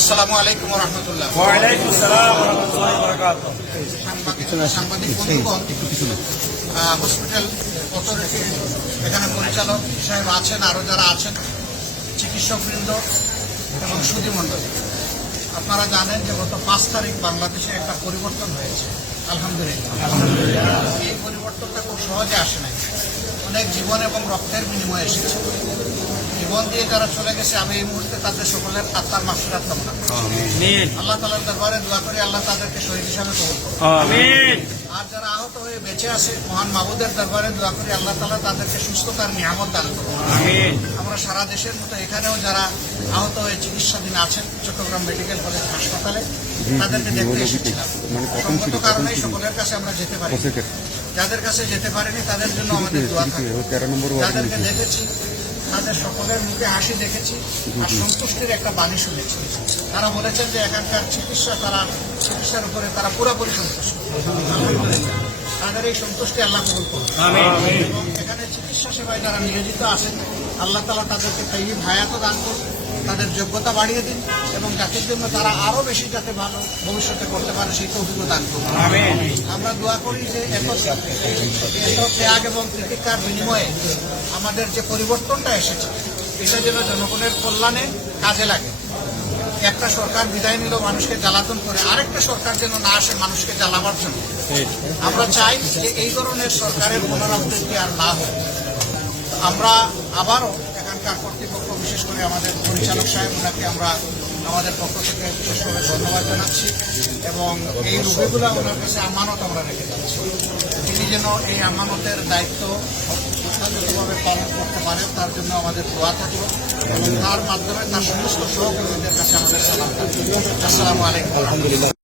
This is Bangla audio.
আসসালামু আলাইকুম ওয়া রাহমাতুল্লাহ। ওয়ালাইকুম আসসালাম ওয়া রাহমাতুল্লাহি ওয়া বারাকাতুহু। সাংবাদিক বন্ধুগণ, হসপিটাল অথরিটির এখানে পরিচালক সাহেব আছেন, আরও যারা আছেন, চিকিৎসকবৃন্দ এবং সুধীমণ্ডলী, আপনারা জানেন যে গত 5 তারিখ বাংলাদেশে একটা পরিবর্তন হয়েছে। আলহামদুলিল্লাহ। এই পরিবর্তনটা খুব সহজে আসে নাই, অনেক জীবন এবং রক্তের বিনিময়ে এসেছে। জীবন দিয়ে যারা চলে গেছে, আমি এই মুহূর্তে তাদের সকলের আত্মার মাগফিরাত কামনা করি। আল্লাহ তাআলার দরবারে দোয়া করি আল্লাহ তাদেরকে শহীদ হিসাবে কবুল করুন। আর যারা আহত হয়ে বেঁচে আছে, মহান মাবুদের দরবারে দোয়া করি আল্লাহ তাআলা তাদেরকে সুস্থতার নিয়ামত দান করুন। আমরা সারা দেশের মতো এখানেও যারা আহত হয়ে চিকিৎসাধীন আছেন চট্টগ্রাম মেডিকেল কলেজ হাসপাতালে, তাদেরকে দেখতে এসেছিলাম। সংগত কারণেই সকলের কাছে আমরা যেতে পারি। যাদের কাছে যেতে পারিনি তাদের জন্য আমাদের দোয়া থাকে। যাদেরকে দেখেছি তাদের সকলের মুখে হাসি দেখেছি আর সন্তুষ্টির একটা বাণী শুনেছি। তারা বলেছেন যে এখানকার চিকিৎসার উপরে তারা পুরোপুরি সন্তুষ্ট। তাদের এই সন্তুষ্টি আল্লাহ কবুল করুন। এবং এখানে চিকিৎসা সেবায় যারা নিয়োজিত আছেন, আল্লাহ তাআলা তাদেরকে তাইয়িব হায়াত দান করুন, তাদের যোগ্যতা বাড়িয়ে দিন এবং জাতির জন্য তারা আরো বেশি যাতে ভালো ভবিষ্যতে করতে পারে সেই তৌফিক দান করুন। আমরা দোয়া করি যে এত ত্যাগ এবং প্রতীক্ষার বিনিময়ে আমাদের যে পরিবর্তনটা এসেছে, এটা যেন জনগণের কল্যাণে কাজে লাগে। একটা সরকার বিদায় নিল মানুষকে জ্বালাতন করে, আরেকটা সরকার যেন না আসে মানুষকে জ্বালাবার জন্য। আমরা চাই যে এই ধরনের সরকারের পুনরাবৃত্তি আর না হয়। আমরা আবারও এখানকার কর্তৃপক্ষ, বিশেষ করে আমাদের পরিচালক সাহেব, ওনাকে আমরা আমাদের পক্ষ থেকে বিশেষভাবে ধন্যবাদ জানাচ্ছি এবং এই রোগীগুলো ওনার কাছে আমানত আমরা রেখে যাচ্ছি। তিনি যেন এই আমানতের দায়িত্ব যথাযথভাবে পালন করতে পারেন, তার জন্য আমাদের দোয়া থাকলো এবং তার মাধ্যমে তার সমস্ত সহকর্মীদের কাছে আমাদের সালাম থাকলো। আসসালামু আলাইকুম।